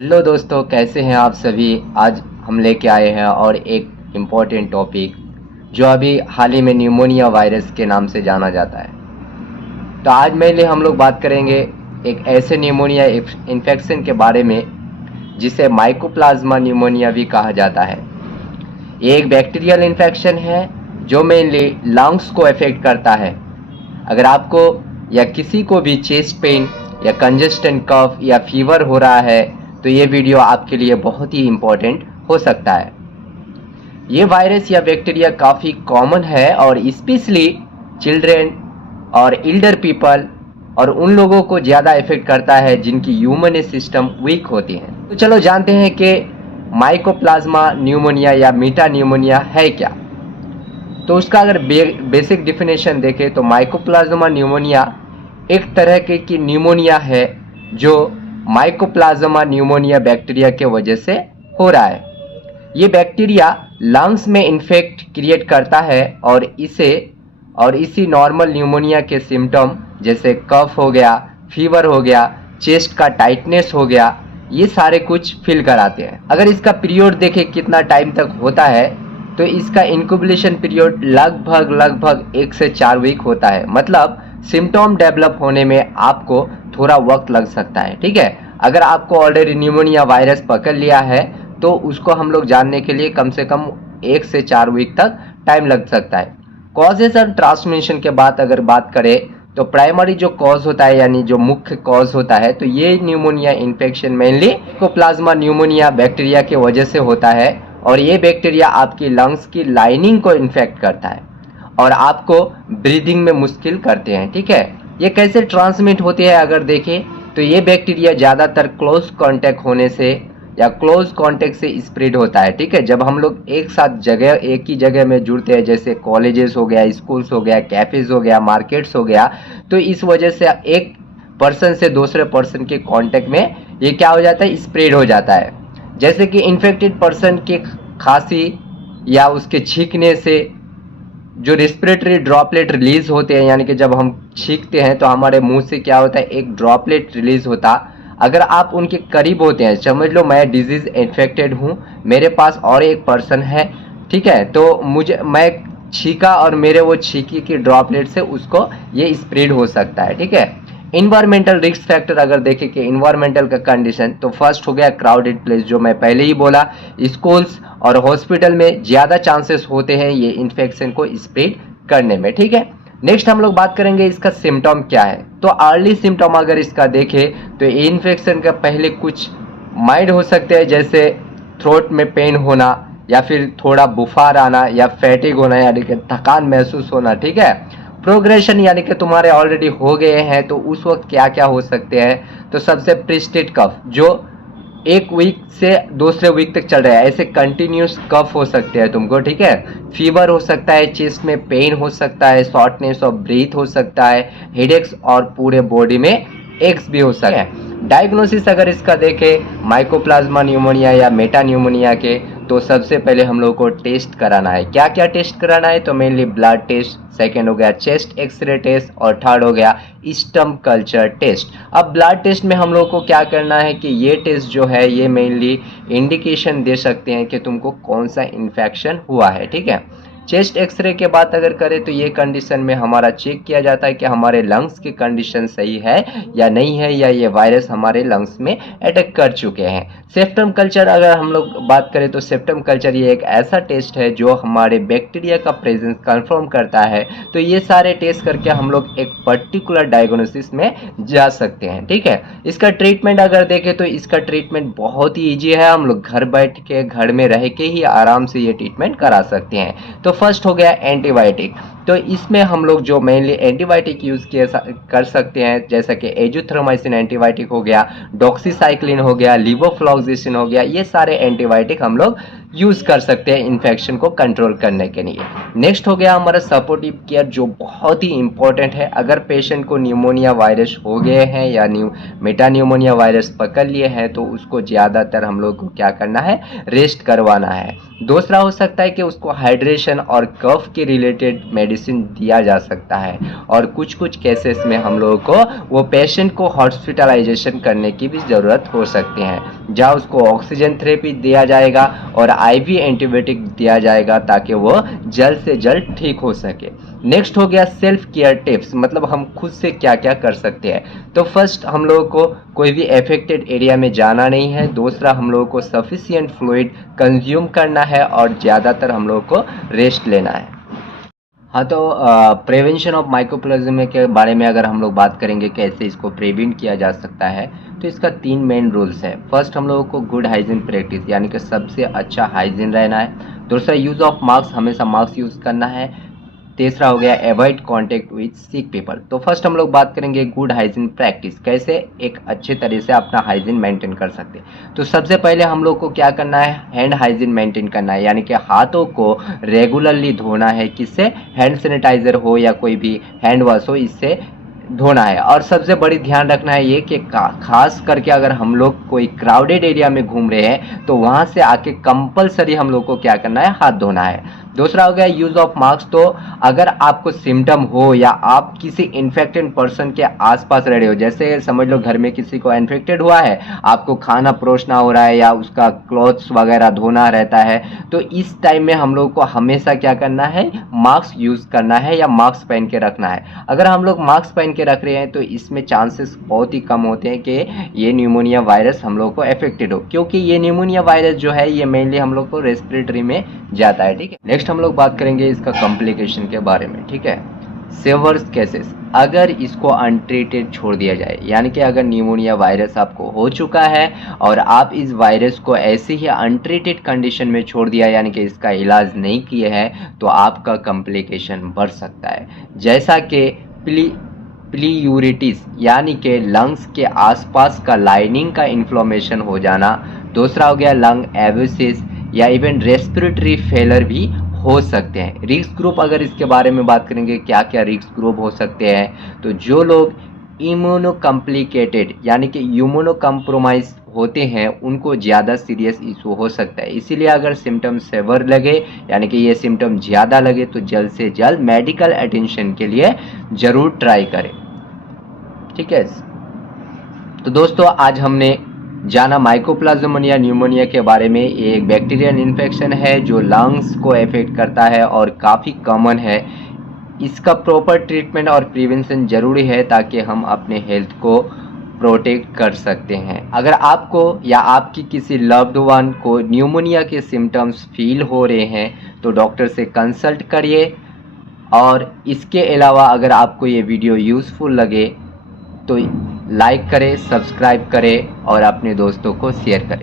Hello दोस्तों, कैसे हैं आप सभी। आज हम लेके आए हैं और एक इम्पॉर्टेंट टॉपिक जो अभी हाल ही में न्यूमोनिया वायरस के नाम से जाना जाता है। तो आज मेनली हम लोग बात करेंगे एक ऐसे न्यूमोनिया इन्फेक्शन के बारे में जिसे माइकोप्लाज्मा न्यूमोनिया भी कहा जाता है। ये एक बैक्टीरियल इन्फेक्शन है जो मेनली लंग्स को अफेक्ट करता है। अगर आपको या किसी को भी चेस्ट पेन या कंजेस्टेंट कफ या फीवर हो रहा है तो ये वीडियो आपके लिए बहुत ही इम्पोर्टेंट हो सकता है। ये वायरस या बैक्टीरिया काफ़ी कॉमन है और स्पेशली चिल्ड्रेन और एल्डर पीपल और उन लोगों को ज़्यादा इफेक्ट करता है जिनकी ह्यूमन सिस्टम वीक होती है। तो चलो जानते हैं कि माइकोप्लाज्मा न्यूमोनिया या मीटा न्यूमोनिया है क्या। तो उसका अगर बेसिक डिफिनेशन देखें तो माइकोप्लाज्मा न्यूमोनिया एक तरह की न्यूमोनिया है जो माइकोप्लाज्मा न्यूमोनिया बैक्टीरिया के वजह से हो रहा है। ये बैक्टीरिया लंग्स में इन्फेक्ट क्रिएट करता है और इसी नॉर्मल न्यूमोनिया के सिम्टम जैसे कफ हो गया, फीवर हो गया, चेस्ट का टाइटनेस हो गया, ये सारे कुछ फील कराते हैं। अगर इसका पीरियड देखें कितना टाइम तक होता है तो इसका इंक्यूबेशन पीरियड लगभग 1 से 4 वीक होता है। मतलब सिम्टम डेवलप होने में आपको थोड़ा वक्त लग सकता है। ठीक है, अगर आपको ऑलरेडी न्यूमोनिया वायरस पकड़ लिया है तो उसको हम लोग जानने के लिए कम से कम 1 से 4 वीक तक टाइम लग सकता है। कॉजेज और ट्रांसमिशन के बाद अगर बात करें तो प्राइमरी जो कॉज होता है यानी जो मुख्य कॉज होता है तो ये pneumonia infection mainly mycoplasma pneumonia bacteria के वजह से होता है और ये बैक्टीरिया आपकी लंग्स की लाइनिंग को इन्फेक्ट करता है और आपको ब्रीदिंग में मुश्किल करते हैं। ठीक है, ये कैसे ट्रांसमिट होते हैं अगर देखें तो ये बैक्टीरिया ज़्यादातर क्लोज कांटेक्ट होने से या क्लोज कांटेक्ट से स्प्रेड होता है। ठीक है, जब हम लोग एक ही जगह में जुड़ते हैं जैसे कॉलेजेस हो गया, स्कूल्स हो गया, कैफेज हो गया, मार्केट्स हो गया, तो इस वजह से एक पर्सन से दूसरे पर्सन के कांटेक्ट में ये क्या हो जाता है, स्प्रेड हो जाता है। जैसे कि इन्फेक्टेड पर्सन के खांसी या उसके छींकने से जो रेस्पिरेटरी ड्रॉपलेट रिलीज होते हैं, यानी कि जब हम छींकते हैं तो हमारे मुंह से क्या होता है, एक ड्रॉपलेट रिलीज होता। अगर आप उनके करीब होते हैं, समझ लो मैं डिजीज इन्फेक्टेड हूँ, मेरे पास और एक पर्सन है, ठीक है, तो मैं छींका और मेरे वो छींकी की ड्रॉपलेट से उसको ये स्प्रेड हो सकता है। ठीक है, इन्वायरमेंटल रिस्क फैक्टर अगर देखें कि इन्वायरमेंटल का कंडीशन तो फर्स्ट हो गया क्राउडेड प्लेस, जो मैं पहले ही बोला, स्कूल्स और हॉस्पिटल में ज़्यादा चांसेस होते हैं ये इन्फेक्शन को स्प्रेड करने में। ठीक है, नेक्स्ट हम लोग बात करेंगे इसका सिम्टम क्या है। तो अर्ली सिम्टम अगर इसका देखें तो इन्फेक्शन का पहले कुछ माइल्ड हो सकते हैं जैसे थ्रोट में पेन होना या फिर थोड़ा बुखार आना या फैटिग होना यानी कि थकान महसूस होना। ठीक है, प्रोग्रेशन यानी कि तुम्हारे ऑलरेडी हो गए हैं तो उस वक्त क्या क्या हो सकते हैं, तो सबसे प्रिस्टेड कफ जो 1 वीक से दूसरे वीक तक चल रहा है, ऐसे कंटिन्यूस कफ हो सकते हैं तुमको। ठीक है, फीवर हो सकता है, चेस्ट में पेन हो सकता है, शॉर्टनेस ऑफ ब्रीथ हो सकता है, हेडेक्स और पूरे बॉडी में एक्स भी हो सकता है। डायग्नोसिस अगर इसका देखें माइकोप्लाज्मा न्यूमोनिया या मेटा न्यूमोनिया के, तो सबसे पहले हम लोग को टेस्ट कराना है। क्या क्या टेस्ट कराना है, तो मेनली ब्लड टेस्ट, सेकेंड हो गया चेस्ट एक्सरे टेस्ट और थर्ड हो गया स्टमक कल्चर टेस्ट। अब ब्लड टेस्ट में हम लोग को क्या करना है कि ये टेस्ट जो है ये मेनली इंडिकेशन दे सकते हैं कि तुमको कौन सा इन्फेक्शन हुआ है। ठीक है, चेस्ट एक्सरे के बात अगर करें तो ये कंडीशन में हमारा चेक किया जाता है कि हमारे लंग्स की कंडीशन सही है या नहीं है, या ये वायरस हमारे लंग्स में अटैक कर चुके हैं। सेप्टम कल्चर अगर हम लोग बात करें तो सेप्टम कल्चर ये एक ऐसा टेस्ट है जो हमारे बैक्टीरिया का प्रेजेंस कंफर्म करता है। तो ये सारे टेस्ट करके हम लोग एक पर्टिकुलर डायग्नोसिस में जा सकते हैं। ठीक है, इसका ट्रीटमेंट अगर देखें तो इसका ट्रीटमेंट बहुत ही ईजी है, हम लोग घर बैठ के घर में रह के ही आराम से ये ट्रीटमेंट करा सकते हैं। तो फर्स्ट हो गया एंटीबायोटिक। तो इसमें हम लोग जो मेनली एंटीबायोटिक यूज़ कर सकते हैं जैसा कि एजिथ्रोमाइसिन एंटीबायोटिक हो गया, डॉक्सीसाइक्लिन हो गया, लिवोफ्लॉक्सिसिन हो गया, ये सारे एंटीबायोटिक हम लोग यूज़ कर सकते हैं इन्फेक्शन को कंट्रोल करने के लिए। नेक्स्ट हो गया हमारा सपोर्टिव केयर, जो बहुत ही इंपॉर्टेंट है। अगर पेशेंट को न्यूमोनिया वायरस हो गए हैं या मेटा न्यूमोनिया वायरस पकड़ लिए हैं तो उसको ज़्यादातर हम लोग को क्या करना है, रेस्ट करवाना है। दूसरा हो सकता है कि उसको हाइड्रेशन और कफ के रिलेटेड मेडिसिन दिया जा सकता है, और कुछ कुछ केसेस में हम लोगों को वो पेशेंट को हॉस्पिटलाइजेशन करने की भी ज़रूरत हो सकती है, जहाँ उसको ऑक्सीजन थेरेपी दिया जाएगा और आईवी एंटीबायोटिक दिया जाएगा ताकि वो जल्द से जल्द ठीक हो सके। नेक्स्ट हो गया सेल्फ केयर टिप्स, मतलब हम खुद से क्या क्या कर सकते हैं। तो फर्स्ट, हम लोगों को कोई भी अफेक्टेड एरिया में जाना नहीं है। दूसरा, हम लोगों को सफिशिएंट फ्लूइड कंज्यूम करना है और ज़्यादातर हम लोगों को रेस्ट लेना है। हाँ, तो प्रिवेंशन ऑफ माइकोप्लाज्मा के बारे में अगर हम लोग बात करेंगे कैसे इसको प्रिवेंट किया जा सकता है, तो इसका 3 मेन रूल्स है। फर्स्ट, हम लोगों को गुड हाइजीन प्रैक्टिस, यानी कि सबसे अच्छा हाइजीन रहना है। दूसरा, यूज़ ऑफ मास्क, हमेशा मास्क यूज़ करना है। तीसरा हो गया avoid contact with sick people. तो फर्स्ट हम लोग बात करेंगे गुड हाइजीन प्रैक्टिस, कैसे एक अच्छे तरह से अपना हाइजीन मेंटेन कर सकते हैं। तो सबसे पहले हम लोग को क्या करना है, हैंड हाइजीन मेंटेन करना है, यानी कि हाथों को रेगुलरली धोना है। किससे, हैंड सैनिटाइजर हो या कोई भी हैंड वॉश हो, इससे धोना है। और सबसे बड़ी ध्यान रखना है ये कि खास करके अगर हम लोग कोई क्राउडेड एरिया में घूम रहे हैं तो वहाँ से आके कंपलसरी हम लोग को क्या करना है, हाथ धोना है। दूसरा हो गया यूज़ ऑफ मास्क। तो अगर आपको सिम्टम हो या आप किसी इन्फेक्टेड पर्सन के आसपास रह रहे हो, जैसे समझ लो घर में किसी को इन्फेक्टेड हुआ है, आपको खाना परोसना हो रहा है या उसका क्लॉथ्स वगैरह धोना रहता है, तो इस टाइम में हम लोग को हमेशा क्या करना है, मास्क यूज़ करना है या मास्क पहन के रखना है। अगर हम लोग मास्क पहन के रख रहे हैं तो इसमें चांसेस बहुत ही कम होते हैं कि ये न्यूमोनिया वायरस हम लोग को अफेक्टेड हो, क्योंकि ये न्यूमोनिया वायरस जो है ये मेनली हम लोग को रेस्पिरेटरी में जाता है। ठीक है, नेक्स्ट हम लोग बात करेंगे इसका कॉम्प्लिकेशन के बारे में। ठीक है, सीवियर केसेस, अगर इसको अनट्रीटेड छोड़ दिया जाए, यानी कि अगर न्यूमोनिया वायरस आपको हो चुका है और आप इस वायरस को ऐसे ही अनट्रीटेड कंडीशन में छोड़ दिया, यानी कि इसका इलाज नहीं किए हैं, तो आपका कॉम्प्लिकेशन बढ़ सकता है, जैसा कि प्लीयूरिटिस, यानी कि लंग्स के आसपास का लाइनिंग का इन्फ्लेमेशन हो जाना। दूसरा हो गया लंग एब्सिस या इवन रेस्पिरेटरी फेलर भी हो सकते हैं। रिस्क ग्रुप, अगर इसके बारे में बात करेंगे क्या क्या रिस्क ग्रुप हो सकते हैं, तो जो लोग इम्यूनो कॉम्प्लिकेटेड यानी कि इम्यूनो कॉम्प्रोमाइज होते हैं उनको ज़्यादा सीरियस इशू हो सकता है। इसीलिए अगर सिम्टम सेवर लगे, यानी कि ये सिम्टम ज़्यादा लगे, तो जल्द से जल्द मेडिकल अटेंशन के लिए ज़रूर ट्राई करें। ठीक है, तो दोस्तों आज हमने जाना माइकोप्लाज्मा न्यूमोनिया के बारे में। ये एक बैक्टीरियल इन्फेक्शन है जो लंग्स को अफेक्ट करता है और काफ़ी कॉमन है। इसका प्रॉपर ट्रीटमेंट और प्रिवेंशन जरूरी है ताकि हम अपने हेल्थ को प्रोटेक्ट कर सकते हैं। अगर आपको या आपकी किसी लव्ड वन को न्यूमोनिया के सिम्टम्स फील हो रहे हैं तो डॉक्टर से कंसल्ट करिए। और इसके अलावा अगर आपको ये वीडियो यूज़फुल लगे तो लाइक करें, सब्सक्राइब करें और अपने दोस्तों को शेयर करें।